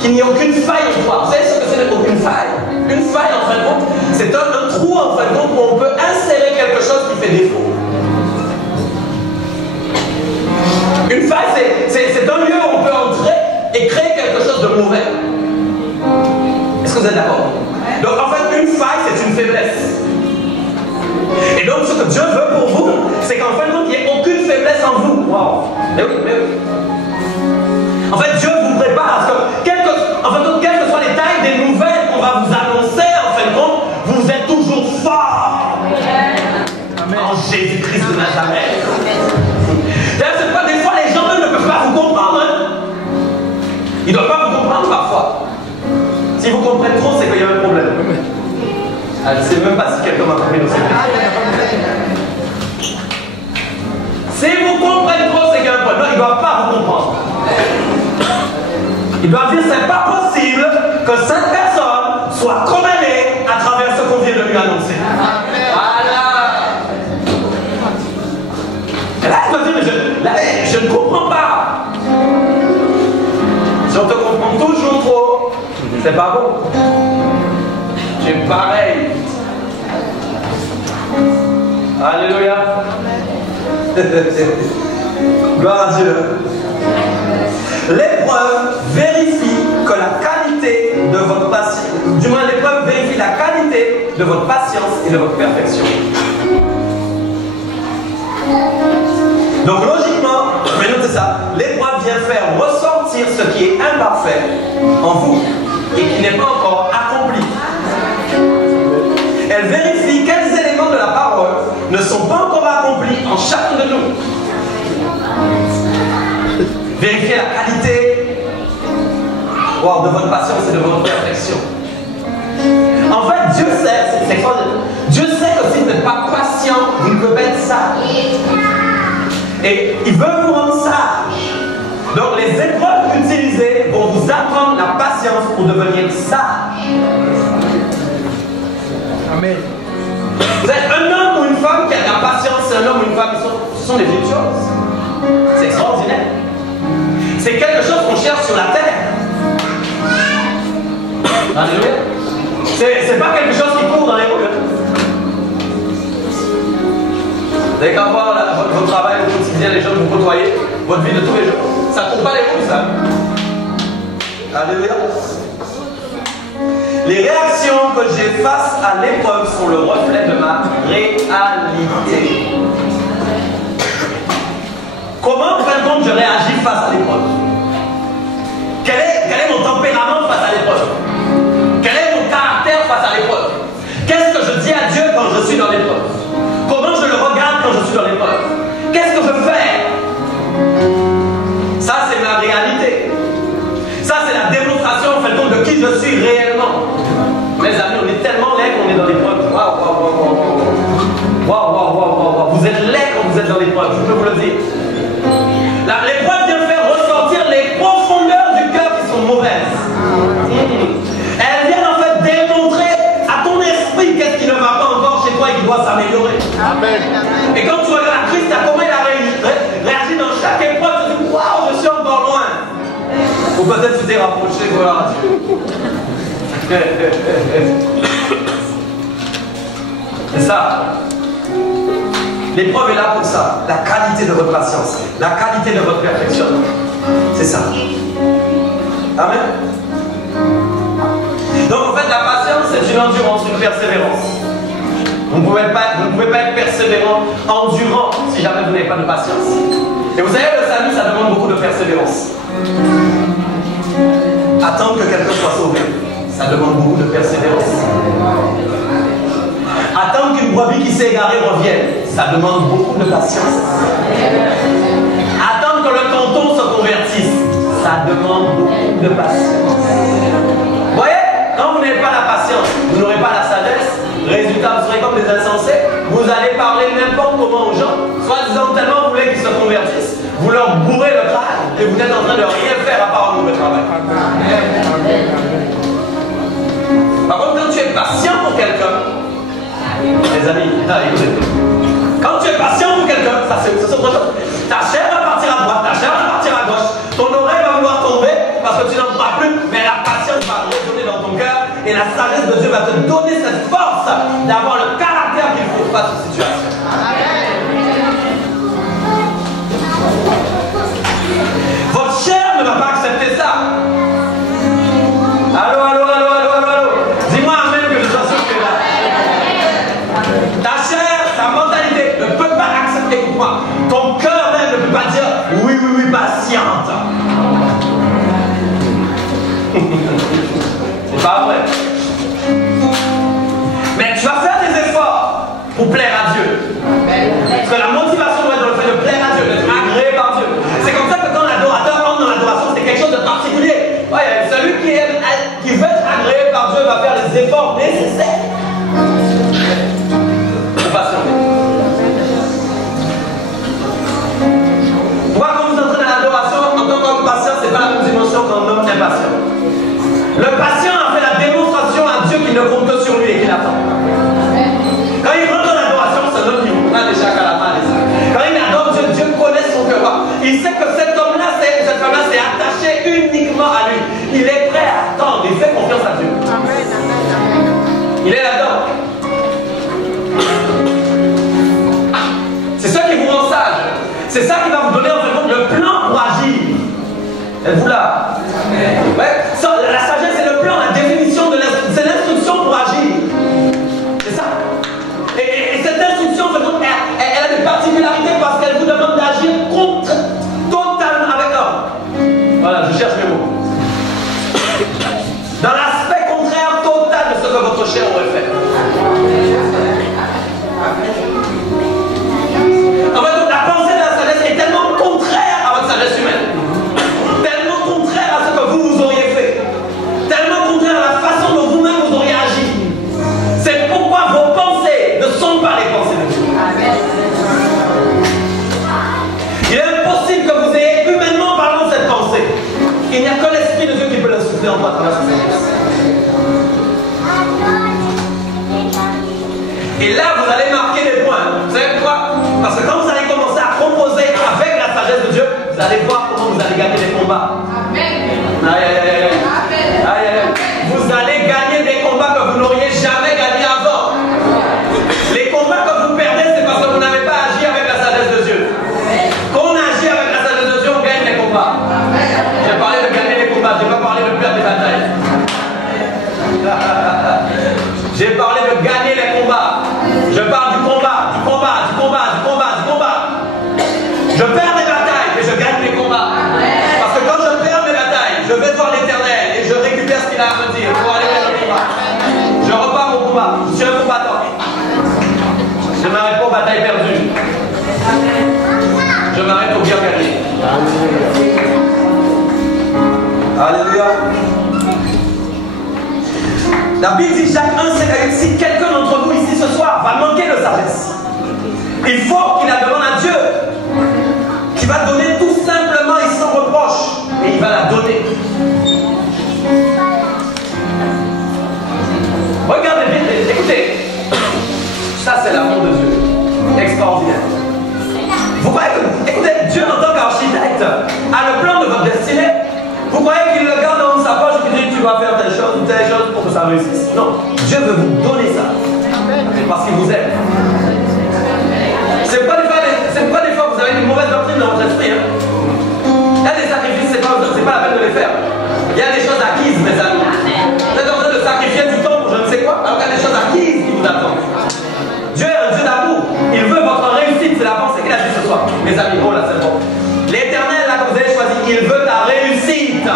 qu'il n'y ait aucune faille en toi. Vous savez ce que c'est aucune faille? Une faille, en fin de compte, c'est un trou, en fin de compte, où on peut insérer quelque chose qui fait défaut. Une faille, c'est un lieu où on peut entrer et créer quelque chose de mauvais. Est-ce que vous êtes d'accord? Donc, en fait, une faille, c'est une faiblesse. Et donc, ce que Dieu veut pour vous, c'est qu'en fin de compte, il n'y ait aucune faiblesse en vous. Wow. Mais oui, mais oui. Elle ne sait même pas si quelqu'un m'a compris dans cette question. Si vous comprenez trop, c'est qu'il y a un problème. Non, ils ne doivent pas vous comprendre. Ils doivent dire c'est pas possible que cette personne soit condamnée à travers ce qu'on vient de lui annoncer. Voilà. Et là, il doit dire mais je ne comprends pas. Si on te comprend toujours trop, c'est pas bon. C'est pareil. Alléluia. Gloire à Dieu. L'épreuve vérifie que la qualité de votre patience, du moins l'épreuve vérifie la qualité de votre patience et de votre perfection. Donc logiquement, mais notez ça, l'épreuve vient faire ressortir ce qui est imparfait en vous et qui n'est pas encore accompli. Elle vérifie quels éléments de la parole ne sont pas encore accomplis en chacun de nous. Vérifiez la qualité de votre patience et de votre perfection. En fait, Dieu sait, c'est extraordinaire. Dieu sait que si vous n'êtes pas patient, vous ne pouvez pas être sage. Et il veut vous rendre sage. Donc les épreuves utilisées vont vous apprendre la patience pour devenir sage. Amen. Vous êtes un homme ou une femme qui a de la patience, c'est un homme ou une femme, ce sont des virtuoses. C'est extraordinaire. C'est quelque chose qu'on cherche sur la terre. Alléluia. C'est pas quelque chose qui court dans les rues. Vous avez qu'à voir votre travail au quotidien, les gens que vous côtoyez, votre vie de tous les jours. Ça ne court pas les rues, ça. Alléluia. Les réactions que j'ai face à l'épreuve sont le reflet de ma réalité. Comment, en fin de compte, je réagis face à l'épreuve? Quel est mon tempérament face à l'épreuve? Quel est mon caractère face à l'épreuve? Qu'est-ce que je dis à Dieu quand je suis dans l'épreuve? Comment je le regarde quand je suis dans l'épreuve? Qu'est-ce que je fais? Ça, c'est ma réalité. Ça, c'est la démonstration, en fin de compte, de qui je suis réellement. Mes amis, on est tellement laid qu'on est dans l'épreuve. Waouh. Vous êtes laid quand vous êtes dans l'épreuve, je peux vous le dire. L'épreuve vient faire ressortir les profondeurs du cœur qui sont mauvaises. Elle vient en fait démontrer à ton esprit qu'est-ce qui ne va pas encore chez toi et qui doit s'améliorer. Amen. Et quand tu regardes Christ, comment il a réagi dans chaque épreuve, tu te dis waouh, je suis encore loin. Ou peut-être tu t'es rapproché, voilà. C'est ça. L'épreuve est là pour ça. La qualité de votre patience, la qualité de votre perfectionnement. C'est ça. Amen. Donc en fait, la patience, c'est une endurance, une persévérance. Vous ne pouvez pas être persévérant, endurant, si jamais vous n'avez pas de patience. Et vous savez, le salut, ça demande beaucoup de persévérance. Attendre que quelqu'un soit sauvé, ça demande beaucoup de persévérance. Attendre qu'une brebis qui s'est égarée revienne, ça demande beaucoup de patience. Attendre que le tonton se convertisse, ça demande beaucoup de patience. Vous voyez, quand vous n'avez pas la patience, vous n'aurez pas la sagesse, résultat, vous serez comme des insensés, vous allez parler n'importe comment aux gens, soi-disant tellement vous voulez qu'ils se convertissent, vous leur bourrez le crâne et vous êtes en train de rien faire à part un mauvais travail. Par contre, quand tu es patient pour quelqu'un, les amis, écoutez, quand tu es patient pour quelqu'un, ça c'est autre chose. Ta chair va partir à droite, ta chair va partir à gauche, ton oreille va vouloir tomber parce que tu n'en pourras plus, mais la patience va résonner dans ton cœur et la sagesse de Dieu va te donner cette force d'avoir le caractère qu'il faut face aux situations. Votre chair ne va pas accepter ça. Allô. Dis-moi amen que je sois sûr que là. Ta chair, ta mentalité ne peut pas accepter, écoute-moi. Ton cœur même ne peut pas dire oui, patiente. C'est pas vrai. Mais tu vas faire des efforts pour plaire à Dieu. Parce que la motivation doit être dans le fait de plaire à Dieu, d'être agréé par Dieu. C'est comme ça que quand l'adorateur entre dans l'adoration, c'est quelque chose de particulier. Ouais, celui qui veut être agréé par Dieu va faire les efforts nécessaires. Êtes-vous là? Ouais. Ça, la sagesse, c'est le plan, la définition de c'est l'instruction pour agir. C'est ça. Et cette instruction, elle a des particularités parce qu'elle vous demande d'agir totalement avec l'homme. Voilà, je cherche mes mots. Dans l'aspect contraire total de ce que votre chair aurait fait. En fait, donc, la pensée de la sagesse est tellement contraire à votre sagesse humaine. Tellement contraire à ce que vous auriez fait. Tellement contraire à la façon dont vous-même vous auriez agi. C'est pourquoi vos pensées ne sont pas les pensées de Dieu. Il est impossible que vous ayez humainement parlant cette pensée. Il n'y a que l'Esprit de Dieu qui peut l'insuffler en toi à travers ce sagesse. Et là, vous allez marquer des points. Vous savez pourquoi? Parce que quand vous allez commencer à composer avec la sagesse de Dieu, vous allez voir comment vous allez gagner des combats. Amen. Aïe, aïe, aïe, aïe. Aïe, aïe, aïe. Vous allez gagner des combats que vous n'auriez jamais gagnés avant. Les combats que vous perdez, c'est parce que vous n'avez pas agi avec la sagesse de Dieu. Quand on agit avec la sagesse de Dieu, on gagne les combats. J'ai parlé de gagner les combats, je n'ai pas parlé de perdre des batailles. J'ai parlé de gagner les combats. Je parle du combat, du combat, du combat, du combat, du combat. Je perds des batailles, mais je gagne les combats. Parce que quand je perds mes batailles, je vais voir l'Éternel et je récupère ce qu'il a à me dire pour aller vers le combat. Je repars au combat. Je suis un combattant. Je m'arrête pas aux batailles perdues. Je m'arrête aux bien gagnés. Alléluia. La Bible dit Jacques 1, si quelqu'un d'entre vous ici ce soir va manquer de sagesse, il faut qu'il la demande à Dieu, qui va donner tout simplement et sans reproche, et il va la donner. Regardez bien, écoutez, ça c'est l'amour de Dieu, extraordinaire. Vous croyez que, écoutez, Dieu en tant qu'architecte a le plan de votre destinée. Vous croyez qu'il le garde dans sa poche et qu'il dit tu vas faire telle chose ou telle chose pour que ça réussisse? Non, Dieu veut vous donner ça. Parce qu'il vous aime. C'est pourquoi des fois vous avez une mauvaise doctrine dans votre esprit. Hein? Il y a des sacrifices, c'est pas la peine de les faire. Il y a des choses acquises, mes amis. Vous êtes en train de sacrifier du temps pour je ne sais quoi, alors qu'il y a des choses acquises qui vous attendent. Dieu est un Dieu d'amour. Il veut votre réussite. C'est la pensée qu'il a dit ce soir. Mes amis, oh là c'est bon. L'Éternel, là, que vous avez choisi, il veut ta réussite.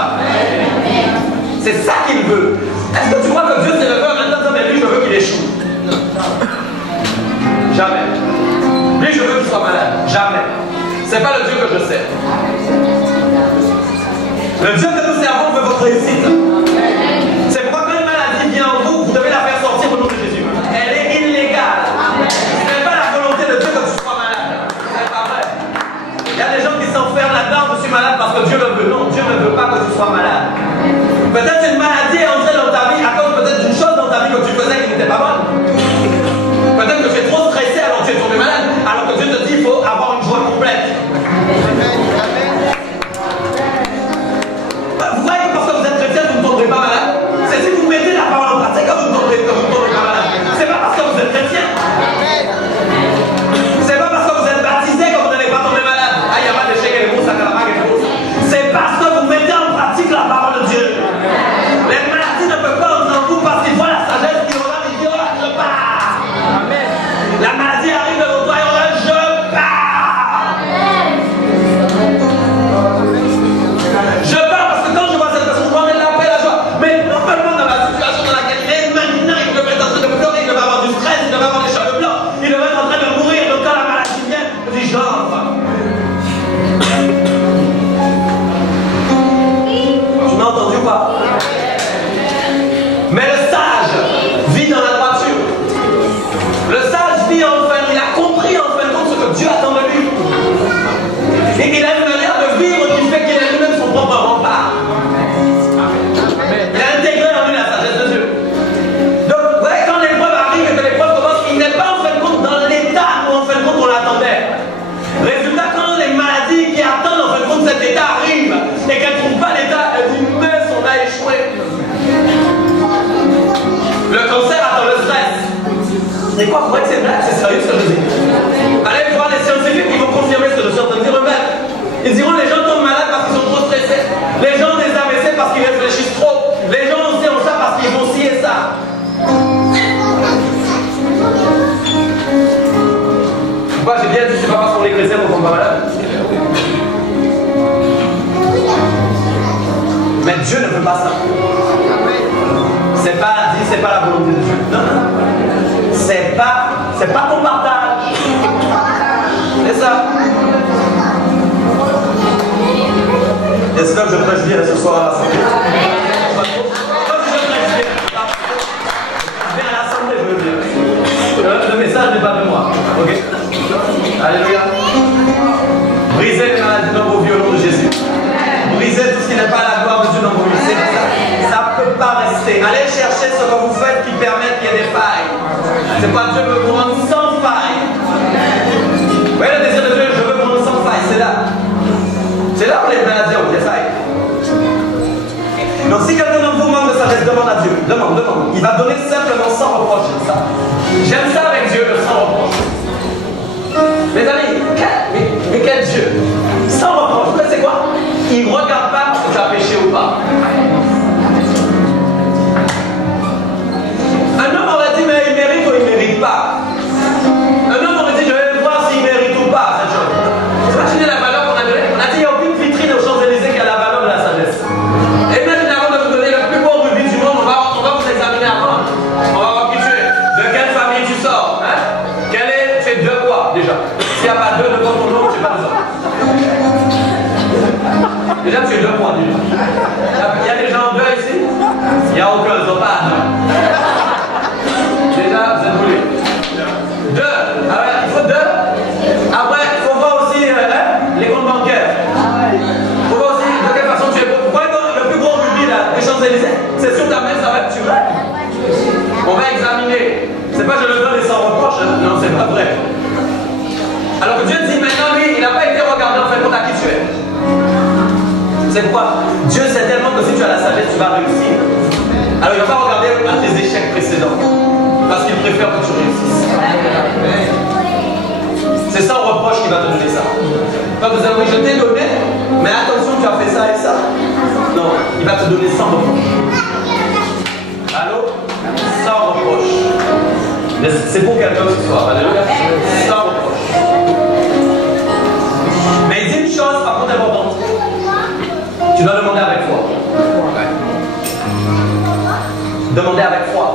C'est ça qu'il veut. Est-ce que tu crois que Dieu s'est levé en disant, mais lui, je veux qu'il échoue? Jamais. Lui, je veux qu'il soit malade. Jamais. C'est pas le Dieu que je sers. Le Dieu que nous servons veut votre réussite. C'est pourquoi quand une maladie vient en vous, vous devez la faire sortir au nom de Jésus. Elle est illégale. Ce n'est pas la volonté de Dieu que tu sois malade. C'est pas vrai. Il y a des gens qui s'enferment là-dedans, je suis malade parce que Dieu le veut. Non, Dieu ne veut pas que tu sois malade. Peut-être une maladie est entrée dans ta vie à cause peut-être d'une chose dans ta vie que tu faisais qui n'était pas bonne. Peut-être que tu es trop stressé alors que tu es tombé malade, alors que Dieu te dit qu'il faut avoir une joie complète. Vous voyez que parce que vous êtes chrétien, vous ne tomberez pas malade. C'est si vous mettez la parole en pratique que vous ne tomberez pas malade. C'est pas parce que vous êtes chrétien. C'est pas parce que vous êtes baptisé que vous n'allez pas tomber malade. Ah, il y a pas de chèque et de mousse, ça calama et de mousse. C'est parce que vous mettez en pratique mais Dieu ne veut pas ça. C'est pas la volonté de Dieu. Non, non. C'est pas ton partage. C'est ça. Est-ce que je prêche bien ce soir à l'Assemblée? Bien à l'Assemblée, je veux dire. Le message n'est pas de moi. Ok? Alléluia. Brisez les maladies dans vos vies au nom de Jésus. Brisez tout ce qui n'est pas la gloire de Dieu dans vos vies. Ça ne peut pas rester. Allez chercher ce que vous faites qui permet qu'il y ait des failles. C'est pas Dieu veut vous rendre sans faille. Vous voyez le désir de Dieu, je veux vous rendre sans faille. C'est là. C'est là où les maladies ont des failles. Donc si quelqu'un d'entre vous manque de sagesse, demande à Dieu. Demande. Il va donner simplement sans reproche. J'aime ça avec Dieu, le sans reproche. Mes amis, mais quel Dieu? Sans reproche. Vous savez c'est quoi? Il ne regarde pas si tu as péché ou pas. Un homme aurait dit, mais il mérite ou il ne mérite pas. Un homme aurait dit, je vais voir s'il mérite ou pas cette chose. Imaginez la valeur qu'on a donnée. On a dit, il n'y a aucune vitrine aux Champs-Élysées qui a la valeur de la sagesse. Et imaginez avant de vous donner le plus beau rubis du monde, on va vous examiner avant. On va voir qui tu es. De quelle famille tu sors. Hein? Tu es de quoi déjà? S'il n'y a pas deux devant ton nom, tu n'es pas besoin. Déjà, tu es deux points déjà. Il y a des gens en deux ici? Il n'y a aucun, ils n'ont pas deux. Déjà, vous êtes brûlés. Deux. Alors, il faut deux. Après, il faut voir aussi les comptes bancaires. Il faut voir aussi de quelle façon tu es. Pourquoi le plus gros rubis là, des Champs-Élysées, c'est sur ta main, ça va être tu vas. On va examiner. C'est pas je le donne et sans reproche. Hein? Non, c'est pas vrai. Alors que Dieu dit maintenant, lui, il n'a pas été regardé en fait pour à qui tu es. C'est quoi? Dieu sait tellement que si tu as la sagesse, tu vas réussir. Alors il ne va pas regarder à tes échecs précédents. Parce qu'il préfère que tu réussisses. C'est sans reproche qu'il va te donner ça. Quand vous avez je t'ai donné, mais attention, tu as fait ça et ça. Non, il va te donner sans reproche. Allô? Sans reproche. C'est pour quelqu'un ce soir. Alléluia. Sans reproche. Mais il dit une chose par contre importante. Tu dois demander avec foi. Demander avec foi.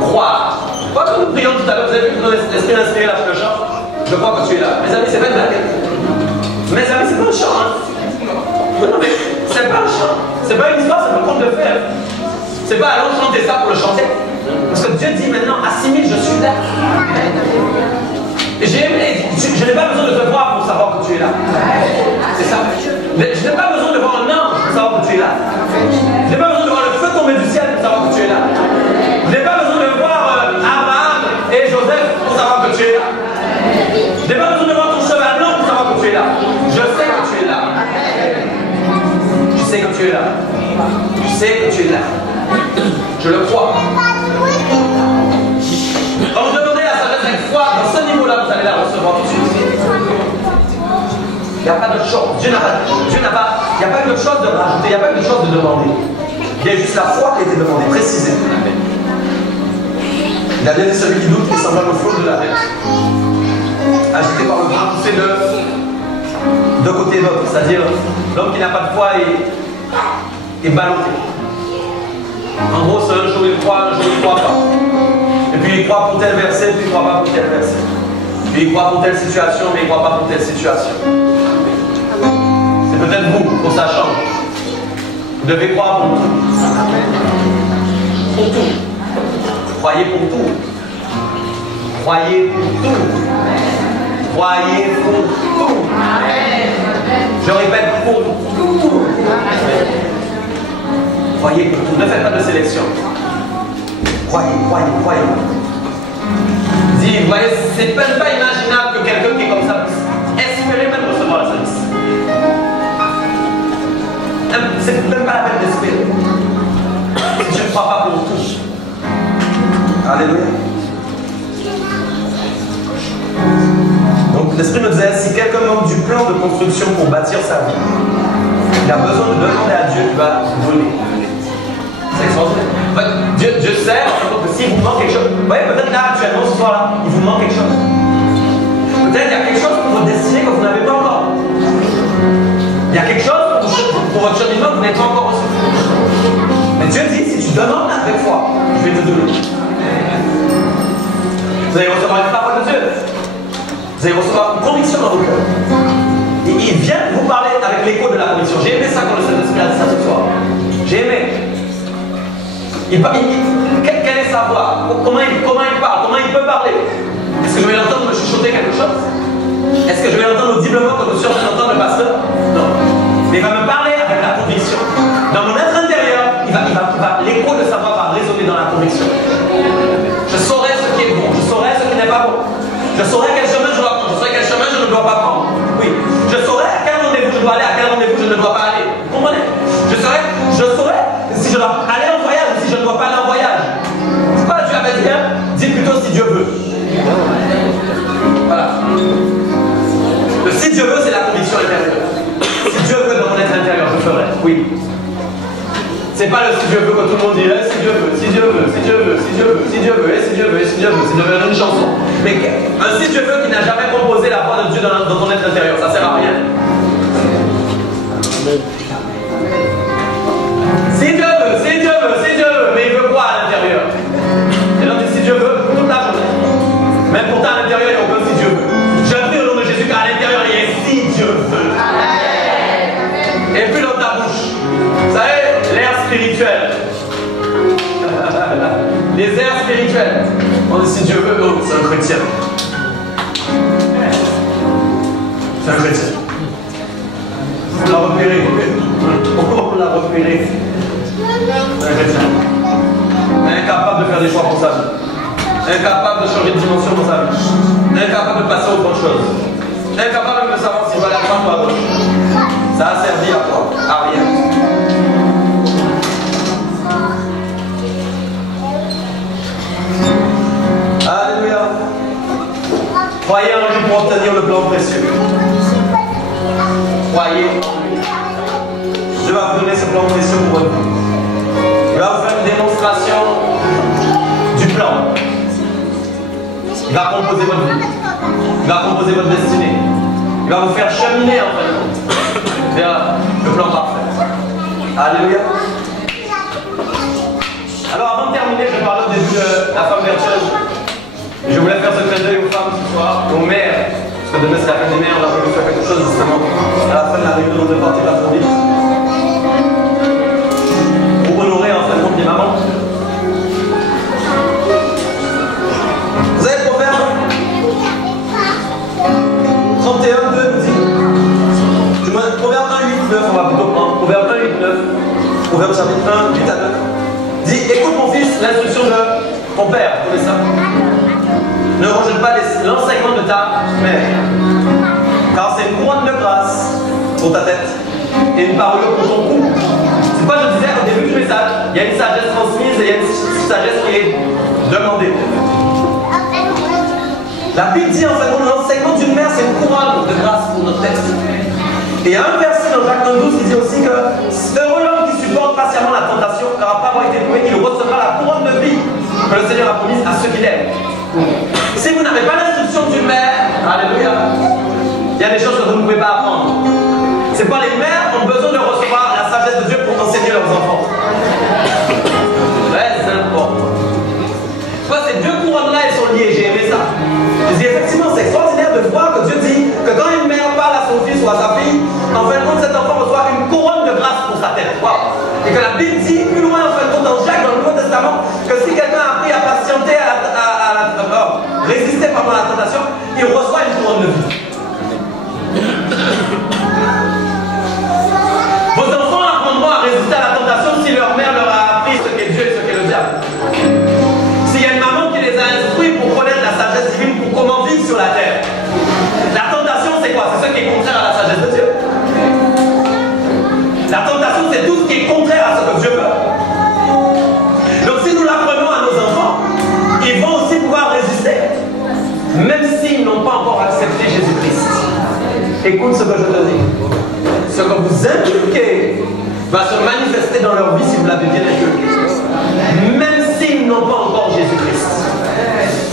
Croire. Quand nous prions tout à l'heure, vous avez vu que l'esprit inspiré lâche le chant. Je crois que tu es là. Mes amis, c'est pas une blague. Mes amis, c'est pas un chant. Hein? Non, mais c'est pas un chant. C'est pas une histoire, c'est un conte de fées. C'est pas allons chanter ça pour le chanter. Parce que Dieu dit maintenant, assimile, je suis là. Et j'ai aimé, je n'ai pas besoin de te voir pour savoir que tu es là. C'est ça. Je n'ai pas besoin de voir un ange pour savoir que tu es là. Je n'ai pas besoin de voir le feu tomber du ciel pour savoir que tu es là. Je n'ai pas besoin de voir Abraham et Joseph pour savoir que tu es là. Je n'ai pas besoin de voir ton cheval blanc pour savoir que tu es là. Je sais que tu es là. Je sais que tu es là. Je sais que tu es là. Je le crois. Quand vous demandez la sagesse avec foi, dans ce niveau-là, vous allez la recevoir tout de suite. Il n'y a pas d'autre chose. Dieu n'a pas, il n'y a pas d'autre chose de rajouter, il n'y a pas d'autre chose de demander. Il y a juste la foi qui a été demandée, précisément. Il a bien dit celui qui doute, qui semble au flot de la bête. Agité par le vent, poussé de côté et d'autre. C'est-à-dire, l'homme qui n'a pas de foi est ballotté. En gros, c'est un jour il croit, un jour il ne croit pas. Et puis il croit pour tel verset, puis il ne croit pas pour tel verset. Puis il croit pour telle situation, mais il ne croit pas pour telle situation. C'est peut-être vous, pour sa chambre. Vous devez croire pour tout. Pour tout. Croyez pour tout. Croyez pour tout. Croyez pour tout. Je répète, pour tout. Croyez pour tout. Ne faites pas de sélection. Croyez. Dis, vous voyez, c'est même pas imaginable que quelqu'un qui est comme ça puisse espérer même recevoir la sagesse. C'est même pas la peine d'espérer. Je ne crois pas pour tout. Alléluia. Donc l'Esprit me disait, si quelqu'un manque du plan de construction pour bâtir sa vie, il a besoin de demander à Dieu qui va donner. C'est extraordinaire. En fait, Dieu sait que s'il vous manque quelque chose, vous voyez, peut-être là actuellement ce soir-là, il vous manque quelque chose. Peut-être il y a quelque chose pour votre destinée que vous n'avez pas encore. Il y a quelque chose pour votre cheminement que vous n'ai pas encore reçu. Mais Dieu dit, si tu demandes avec foi, je vais te donner. Vous allez recevoir une parole de Dieu. Vous allez recevoir une conviction dans vos cœurs. Et il vient vous parler avec l'écho de la conviction. J'ai aimé ça quand le Saint-Esprit a dit ça ce soir. J'ai aimé. Quelle est sa voix? Comment il parle? Comment il peut parler? Est-ce que je vais l'entendre me chuchoter quelque chose? Est-ce que je vais l'entendre audiblement comme je suis en train d'entendre le pasteur? Non. Mais il va me parler avec la conviction. Dans mon être intérieur, l'écho de sa voix va résonner dans la conviction. Je saurai ce qui est bon, je saurai ce qui n'est pas bon. Je saurai quel chemin je dois prendre, je saurai quel chemin je ne dois pas prendre. Oui, je saurai à quel rendez-vous je dois aller, à quel rendez-vous je ne dois pas aller. Vous comprenez? Je saurai si je dois aller en voyage ou si je ne dois pas aller en voyage. C'est pas Dieu avait dit, hein? Dis plutôt si Dieu veut. Voilà. Le si Dieu veut, c'est la conviction intérieure. Si Dieu veut dans mon être intérieur, je ferai. Oui. C'est pas le si Dieu veut que tout le monde dit, si Dieu veut, si Dieu veut, si Dieu veut, si Dieu veut, si Dieu veut, si Dieu veut, si Dieu veut, c'est devenu une chanson. Mais un si Dieu veut qui n'a jamais composé la voix de Dieu dans ton être intérieur, ça sert à rien. Si Dieu veut, si Dieu veut, si Dieu veut, mais il veut quoi à l'intérieur? Et l'on dit si Dieu veut toute la journée. Mais pourtant à l'intérieur, il n'y a aucun si Dieu veut. Je prie au nom de Jésus qu'à l'intérieur, il y ait si Dieu veut. Et puis dans ta bouche, vous savez, l'air spirituel. Les airs spirituels. On dit si Dieu veut, oh, c'est un chrétien. C'est un chrétien. On l'a repéré. On l'a repéré. C'est un chrétien. Incapable de faire des choix pour sa vie. Incapable de changer de dimension dans sa vie. Incapable de passer à autre chose. Incapable de savoir s'il va aller à droite ou à gauche. Ça a servi à quoi? À rien. Alléluia. Croyez en lui pour obtenir le plan précieux. Croyez en lui. Dieu va vous donner ce plan précieux pour votre vie. Il va vous faire une démonstration du plan. Il va composer votre vie. Il va composer votre destinée. Il va vous faire cheminer en fin de compte vers le plan parfait. Alléluia. Alors avant de terminer, je parlais au début de la femme vertueuse. Je voulais faire ce clin d'œil aux femmes ce soir, aux mères. Parce que demain c'est la fin des mères, on a voulu faire quelque chose justement à la fin de la réunion de partie de la famille. Pour honorer en fin de compte les mamans. Vous avez Proverbe 31, 2 nous dit. Proverbe 1, 8, 9, on va plutôt prendre. Proverbe 1, 8, 9. Proverbe chapitre 1, 8 à 9. Dit, écoute mon fils, l'instruction de ton père. Vous connaissez ça? Ne rejette pas l'enseignement de ta mère. Car c'est une couronne de grâce pour ta tête et une parole pour ton cou. C'est quoi je disais au début du message? Il y a une sagesse transmise et il y a une sagesse qui est demandée. La Bible dit en fait que l'enseignement d'une mère c'est une couronne de grâce pour notre tête. Et il y a un verset dans Jacques 1,12 qui dit aussi que heureux l'homme qui supporte patiemment la tentation, car après avoir été prouvé, il recevra la couronne de vie que le Seigneur a promise à ceux qui l'aiment. Si vous n'avez pas l'instruction d'une mère, alléluia, il y a des choses que vous ne pouvez pas apprendre. C'est quoi les mères ont besoin de recevoir la sagesse de Dieu pour enseigner leurs enfants. Très important. Ces deux couronnes-là, elles sont liées, j'ai aimé ça. Je dis effectivement, c'est extraordinaire de voir que Dieu dit que quand une mère parle à son fils ou à sa fille, en fin de compte, cet enfant reçoit une couronne de grâce pour sa tête. Wow. Et que la Bible dit plus loin, en fin de compte, dans Jacques, dans le Nouveau Testament, que si quelqu'un a appris à patienter, résister pendant la tentation, il reçoit une couronne de vie. Vos enfants apprendront à résister à la tentation si leur mère leur a appris ce qu'est Dieu et ce qu'est le diable. S'il y a une maman qui les a instruits pour connaître la sagesse divine, pour comment vivre sur la terre. La tentation, c'est quoi? C'est ce qui est contraire à la sagesse de Dieu. La tentation, c'est tout ce qui est contraire à ce que Dieu veut. Donc si nous l'apprenons à nos enfants, ils vont aussi pouvoir résister, même s'ils n'ont pas encore accepté Jésus-Christ. Écoute ce que je te dis. Ce que vous inculquez va se manifester dans leur vie si vous l'avez bien inculqué. Même s'ils n'ont pas encore Jésus-Christ.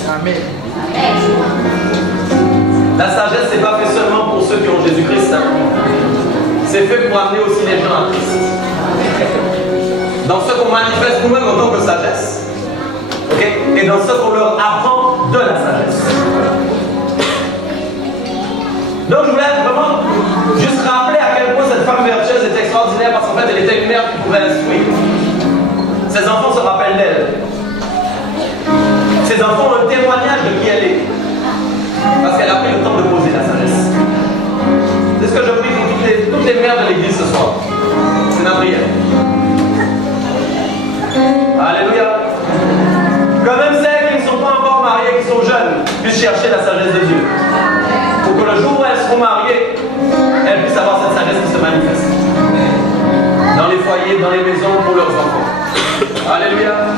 Amen. La sagesse, c'est pas fait seulement pour ceux qui ont Jésus-Christ. Hein. C'est fait pour amener aussi les gens à Christ. manifeste nous-mêmes en tant que sagesse. Okay? Et dans ce qu'on leur apprend de la sagesse. Donc je voulais vraiment juste rappeler à quel point cette femme vertueuse est extraordinaire parce qu'en fait elle était une mère qui pouvait instruire. Ses enfants se rappellent d'elle. Ses enfants ont un témoignage de qui elle est. Parce qu'elle a pris le temps de poser la sagesse. C'est ce que je prie pour toutes les mères de l'église ce soir. C'est ma prière. Alléluia. Que même celles qui ne sont pas encore mariées, qui sont jeunes, puissent chercher la sagesse de Dieu. Pour que le jour où elles seront mariées, elles puissent avoir cette sagesse qui se manifeste. Dans les foyers, dans les maisons, pour leurs enfants. Alléluia.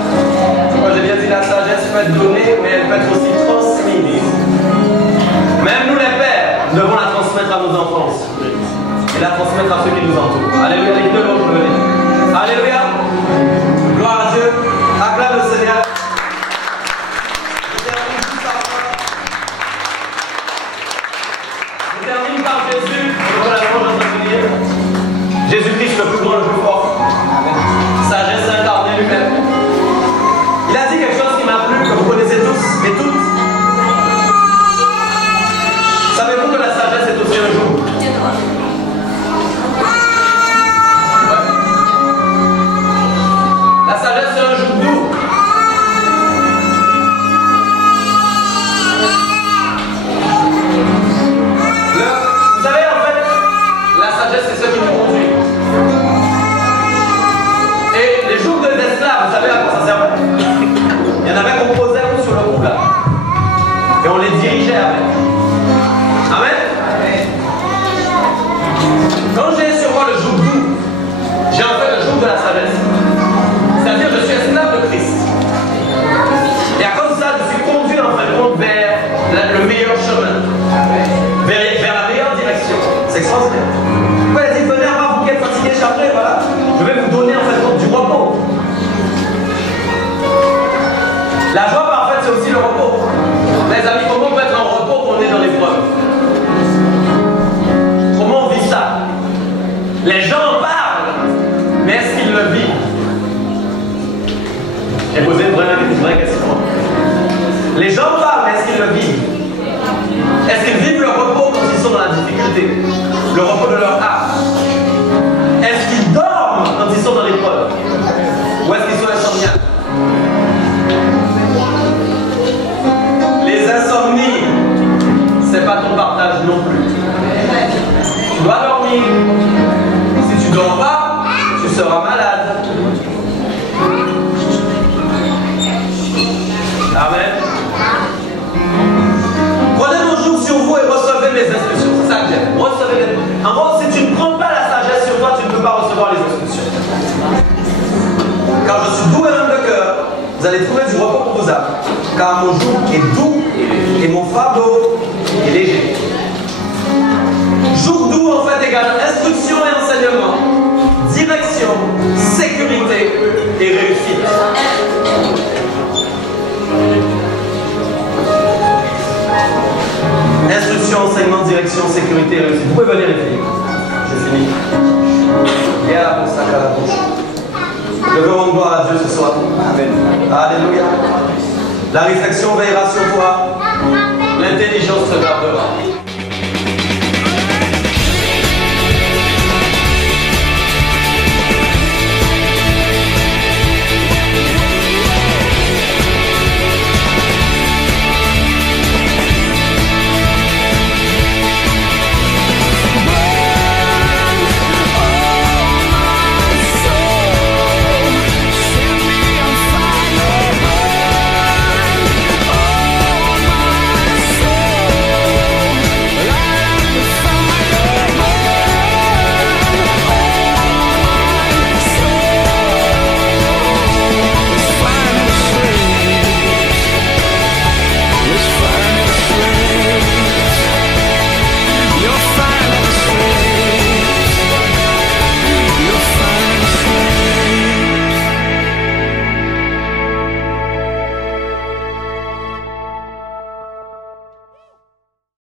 Moi j'ai bien dit la sagesse peut être donnée, mais elle peut être aussi transmise. Même nous les pères, nous devons la transmettre à nos enfants et la transmettre à ceux qui nous entourent. Alléluia, les deux l'autre venir. Alléluia. Gloire à Dieu. Acclame le Seigneur. Je termine par Jésus. Jésus-Christ le plus grand, le plus fort. Sagesse incarnée lui-même. Il a dit quelque chose qui m'a plu, que vous connaissez tous et toutes. Savez-vous que la sagesse est aussi un joug? La sagesse c'est un joug doux. Vous savez en fait, la sagesse c'est ce qui nous conduit. Et les jougs des esclaves, vous savez à quoi ça servait? Il y en avait qu'on posait sur le cou là. Et on les dirigeait avec. Amen. Quand j'ai sur moi le joug doux, j'ai en fait le joug de la sagesse. C'est-à-dire je suis esclave de Christ. Et à cause de ça, je suis conduit en fin de compte vers le meilleur chemin. Vers la meilleure direction. C'est extraordinaire. Pourquoi elle dit venez à moi vous qui êtes fatigués, chargés, voilà. Je vais vous donner en fin de compte du repos. La joie parfaite c'est aussi le repos. Les amis, comment on peut être en repos quand on est dans l'épreuve? Comment on vit ça? Les gens en parlent, mais est-ce qu'ils le vivent? J'ai posé une vraie question. Les gens parlent, mais est-ce qu'ils le vivent? Est-ce qu'ils vivent le repos quand ils sont dans la difficulté? Le repos de leur âme? Est-ce qu'ils dorment quand ils sont dans l'épreuve? Ou est-ce qu'ils sont insomniaques? Les insomnies, c'est pas ton partage non plus. Tu dois dormir. Si tu dors pas, tu seras malade. Amen. Prenez mon joug sur vous et recevez mes instructions. C'est ça que j'aime. Recevez. En gros, si tu ne prends pas la sagesse sur toi, tu ne peux pas recevoir les instructions. Car je suis doux et humble de cœur, vous allez trouver du repos pour vos âmes. Car mon joug est doux et mon fardeau est léger. Joug doux en fait égale instruction et enseignement, direction, sécurité et réussite. Instruction, enseignement, direction, sécurité et réussite. Vous pouvez venir les filles. J'ai fini. Et à la bouche, à la bouche. Je veux rendre gloire à Dieu ce soir. Amen. Alléluia. La réflexion veillera sur toi. L'intelligence te gardera.